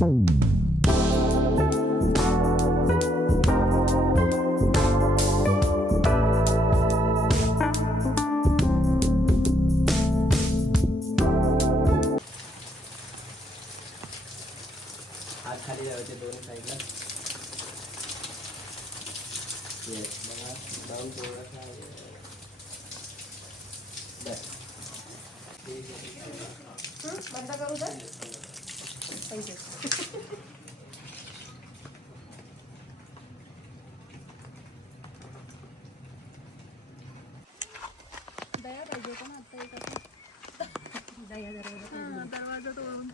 हात खाली जायचे दोन्ही साईडला. बघा जाऊन थोडासा बंद करू दे. दया पाहिजे पण आता दया दरवाजा तोडून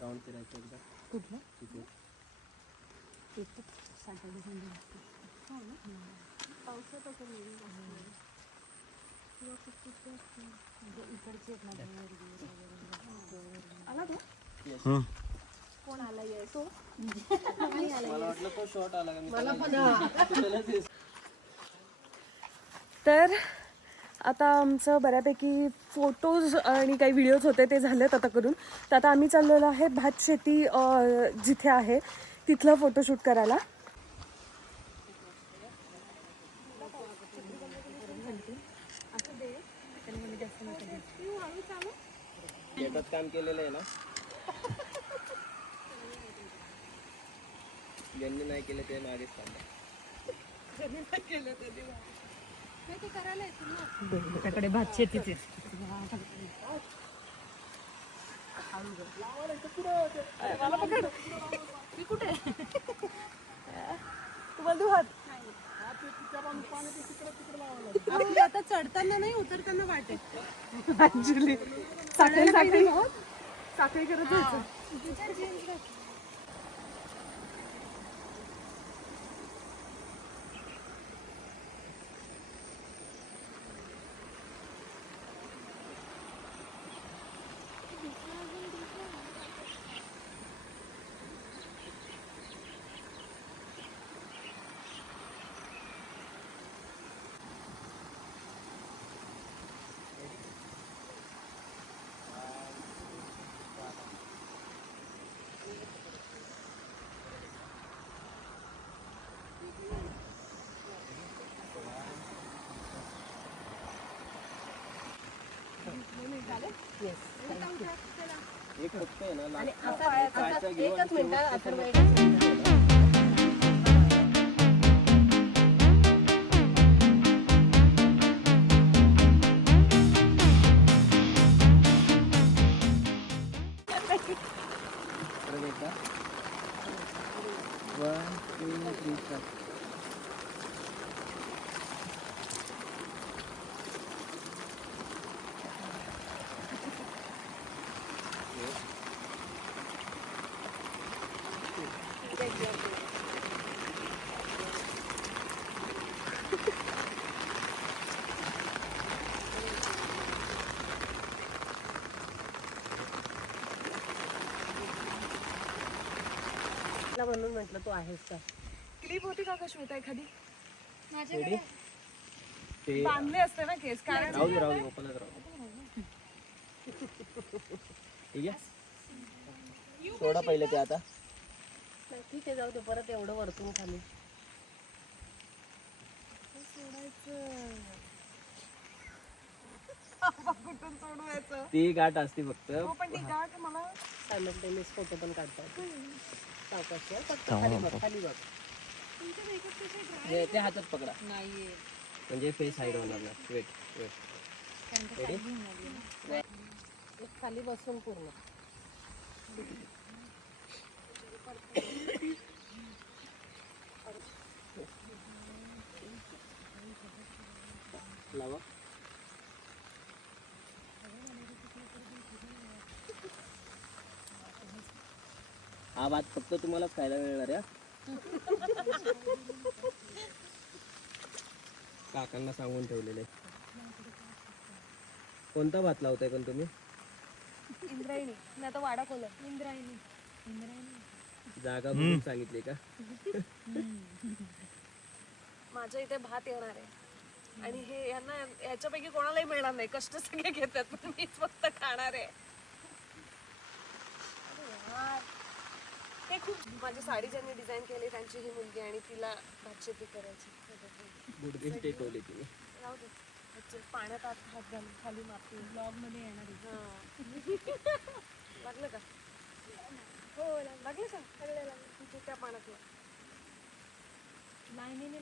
राऊंड फिरायचं एकदा. कुठलं तिथे सॅटर्डे संडे हो ना पावसात असं म्हणजे इकडचे आला तो कोण आला येसो मला वाटलं तो शॉट आला का. मला पण तर आता आमचं बऱ्यापैकी फोटोज आणि काही व्हिडिओज होते ते झालेत आता करून. तर आता आम्ही चाललेलो आहे भात शेती जिथे आहे तिथलं फोटोशूट करायला. शेतात काम केलेलं आहे ना. ज्यांनी नाही केलं ते मागेच थांबा. त्याकडे भात शेतीचे मी कुठे तुम्हाला तू हात आता चढताना नाही उतरताना वाटेल. ऍक्च्युली साखळी साखळी साखळी करत जायचं. एक फक्त आहे ना आणि लागतं. आता एकच मिनिट अथर्व परत एकदा 1 2 3 4. म्हणून म्हटलं तू आहेस का. क्लिप होती का श्वेता एखादी रेडी? ते बांधले असते ना केस कारण राहू दे ओपनच राहू. ठीक आहे सोडा पहिले ते आता. ठीक आहे जाऊ दे परत एवढं वरतून खाली कुठून सोडवायचं. ती गाठ असते फक्त. हो पण ती गाठ मला सायमल्टेनियस फोटो पण काढतात. सावकाश आहे, फक्त खाली बघ खाली बघ. ते हातात पकडा नाहीये म्हणजे फेस हाईड होणार ना. Wait wait ready. एक खाली बसून पूर्ण लावा. हा भात फक्त तुम्हालाच खायला मिळणार आहे. काकांना सांगून ठेवलेले. कोणता भात लावताय पण तुम्ही? इंद्रायणी नाही आता वाडा कोलम. इंद्रायणी जागा बघून सांगितली का? माझ्या इथे भात येणार आहे. आणि हे यांना याच्यापैकी कोणालाही मिळणार नाही, कष्ट सगळे घेतात पण मीच फक्त खाणार आहे. हे खूप माझी साडी ज्यांनी डिझाईन केली त्यांची ही मुलगी आणि तिला भातशेती करायची. गुडघे टेकवले तिने. राहू दे, चल, पाण्यात आत हात घालून खाली माती ब्लॉग मध्ये येणार लागलं का? हो लागलं का? तिथे त्या पाण्यात लाईनीने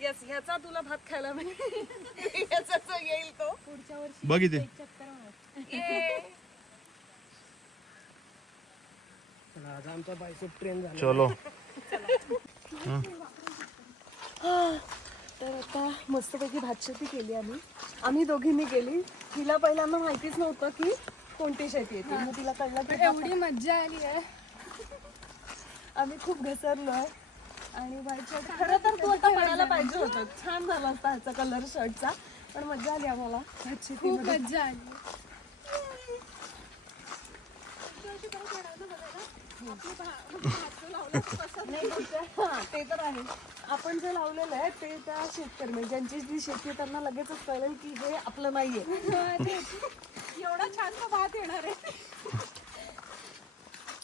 येस, ह्याचा तुला भात खायला मिळेल. ह्याचा येईल तो पुढच्या वर्षी. बघ इथे आज आमचा बायसेप ट्रेन झाला. चलो. तर आता मस्तपैकी भातशेती केली आम्ही दोघींनी केली. तिला पहिल्यांदा माहितीच नव्हतं की कोणती शेती येते, मग तिला कळलं की एवढी मज्जा आली आहे. आम्ही खूप घसरलोय आणि भातशेती खरं तर तू आता पडायला पाहिजे होतं, छान झाला असता ह्याचा कलर शर्टचा, पण मज्जा आली आम्हाला भातशेती. खूप मज्जा आली. ते तर आहे. आपण जे लावलेलं आहे ते त्या शेतकरी म्हणजे ज्यांची जी शेती आहे त्यांना लगेचच कळेल की हे आपलं नाहीये. एवढा छान भात येणार आहे.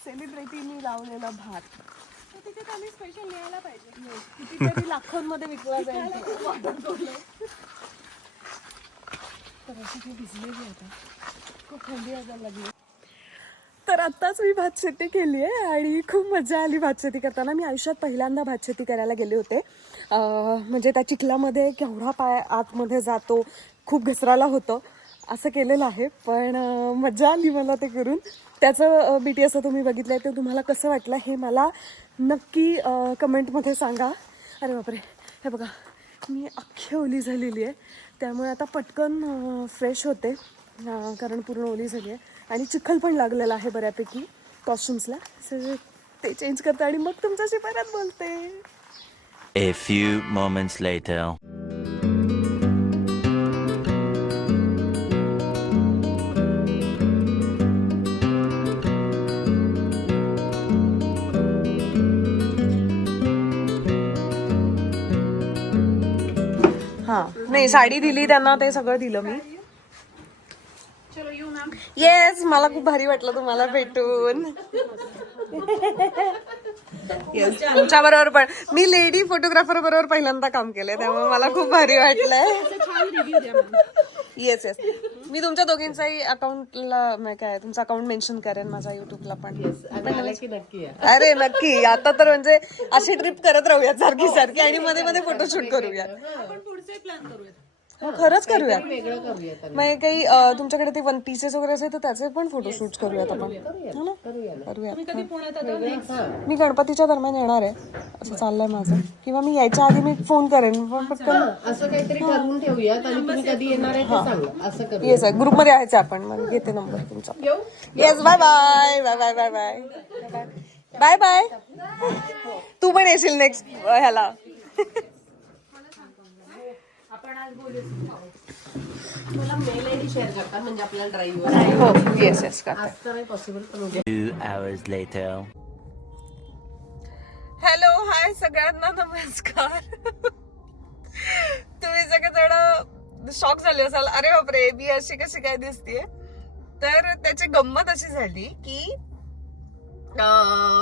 सेलिब्रिटीनी लावलेला भात तिथे त्यांनी स्पेशल लिहायला पाहिजे. कितीतरी लाखोंमध्ये विकला जाईल. तर अशी ती भिजलेली आता, खूप थंडी वाजायला लागली. तर आत्ताच मी भातशेती केली आहे आणि खूप मजा आली भातशेती करताना. मी आयुष्यात पहिल्यांदा भातशेती करायला गेले होते. म्हणजे त्या चिखलामध्ये केवढा पाय आतमध्ये जातो, खूप घसरायला होतं, असं केलेलं आहे. पण मजा आली मला ते करून. त्याचं BTS तुम्ही बघितलं आहे, ते तुम्हाला कसं वाटलं हे मला नक्की कमेंटमध्ये सांगा. अरे बापरे, हे बघा मी अख्खी ओली झालेली आहे, त्यामुळे आता पटकन फ्रेश होते कारण पूर्ण ओली झाली आहे आणि चिखल पण लागलेला आहे बऱ्यापैकी कॉस्ट्युम्सला. सो ते चेंज करते आणि मग तुमच्याशी परत बोलते. A few moments later. हां, नाही साडी दिली त्यांना, ते सगळं दिलं मी. येस, मला खूप भारी वाटलं तुम्हाला भेटून. येस, तुमच्या बरोबर पण मी लेडी फोटोग्राफर बरोबर पहिल्यांदा काम केलंय, त्यामुळे मला खूप भारी वाटलंय. येस येस, मी तुमच्या दोघींचाही अकाउंटला काय तुमचं अकाउंट मेन्शन करेन माझ्या युट्यूबला पण. नक्की. अरे नक्की, आता तर म्हणजे अशी ट्रिप करत राहूया सारखी सारखी आणि मध्ये मध्ये फोटोशूट करूया. आपण पुढचे प्लॅन करूया. हो खरंच करूया. वेगळं करूया. मग काही तुमच्याकडे ते 1 पीसेस वगैरे असेल तर त्याचे पण फोटोशूट करूयात आपण. हो ना, करूया. कधी पुण्यात आता मी गणपतीच्या दरम्यान येणार आहे असं चाललंय माझं, किंवा मी यायच्या आधी मी फोन करेन. पण पटकन असं काहीतरी ठरवून ठेवूयात आणि तुम्ही कधी येणार आहे ते सांगा. असं करूया. येस आहे, ग्रुपमध्ये आहेच आपण. मग घेते नंबर तुमचा. Yes, bye bye bye bye bye bye bye bye. तू पण येशील नेक्स्ट ह्याला. आपण आज बोलू. मला मेल आयडी शेअर करता म्हणजे आपल्याला ड्राईव्हवर. हो येस येस का. आज तर नाही पॉसिबल पण उद्या. 2 hours later. हॅलो, हाय सगळ्यांना, नमस्कार. तुम्ही सगळेजण शॉक झाले असाल, अरे बापरे मी अशी कशी काय दिसतेय. तर त्याची गंमत अशी झाली की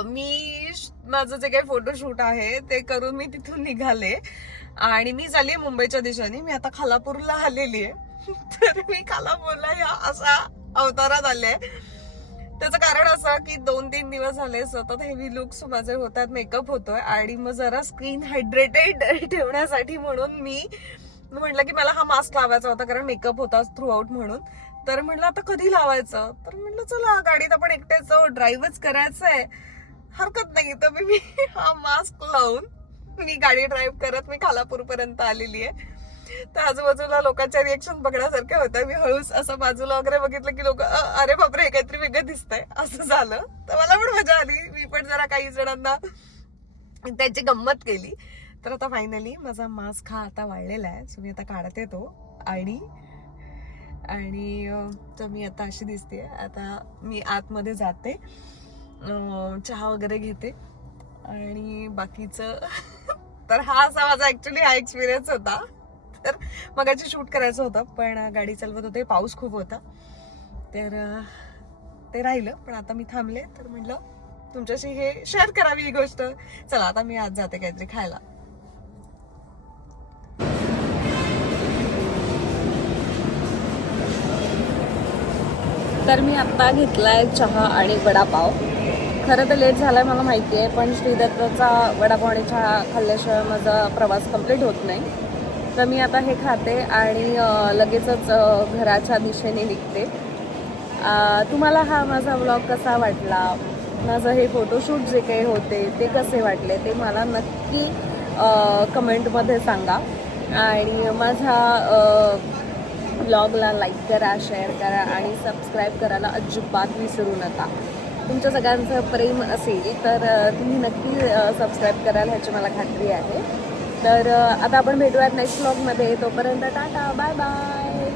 मी माझं जे काही फोटोशूट आहे ते करून मी तिथून निघाले आणि मी चालली मुंबईच्या दिशेने. मी आता खालापूरला आलेली आहे. तर मी खालापूरला या असा अवतारात आले. त्याचं कारण असं की 2-3 दिवस झाले सतत हेवी लुक्स माझे होतात, मेकअप होतोय आणि मग जरा स्किन हायड्रेटेड ठेवण्यासाठी म्हणून मी म्हटलं की मला हा मास्क लावायचा होता कारण मेकअप होता थ्रू आउट म्हणून. तर म्हटलं आता कधी लावायचं, तर म्हटलं चला गाडीत आपण एकटेच ड्राईव्हच करायचंय, हरकत नाही. तर मी हा मास्क लावून मी गाडी ड्राईव्ह करत मी खालापूर पर्यंत आलेली आहे. तर आजूबाजूला लोकांच्या रिएक्शन बघण्यासारख्या होत्या. मी हळूच असं बाजूला वगैरे बघितलं की लोक अरे बापरे काहीतरी वेगळं दिसतंय असं झालं. तर मला पण मजा आली. मी पण जरा काही जणांना त्याची गंमत केली. तर आता फायनली माझा मास्क हा आता वाढलेला आहे. सो मी आता काढते तो आणि तर मी आता अशी दिसते. आता मी आतमध्ये जाते, चहा वगैरे घेते आणि बाकीचं तर हा असा माझा ऍक्च्युली हा एक्सपिरियन्स होता. तर मगाची शूट करायचं होतं पण गाडी चालवत होते, पाऊस खूप होता, तर ते राहिलं. पण आता मी थांबले तर म्हटलं तुमच्याशी हे शेअर करावी ही गोष्ट. चला आता मी आज जाते काहीतरी खायला. तर मी आत्ता घेतलाय चहा आणि वडापाव. खरं तर लेट झालाय मला माहिती आहे, पण श्रीदत्ताचा वडापाव आणि चहा खाल्ल्याशिवाय माझा प्रवास कंप्लीट होत नाही. तर मी आता हे खाते आणि लगेचच घराच्या दिशेने निघते. तुम्हाला हा माझा व्लॉग कसा वाटला, माझं हे फोटोशूट जे काही होते ते कसे वाटले ते मला नक्की कमेंटमध्ये सांगा. आणि माझ्या ब्लॉगला लाईक करा, शेअर करा आणि सबस्क्राईब करायला अजिबात विसरू नका. तुमच्या सगळ्यांचं प्रेम असेल तर तुम्ही नक्की सबस्क्राईब कराल ह्याची मला खात्री आहे. तर आता आपण भेटूयात नेक्स्ट ब्लॉगमध्ये. तोपर्यंत टाटा, बाय बाय.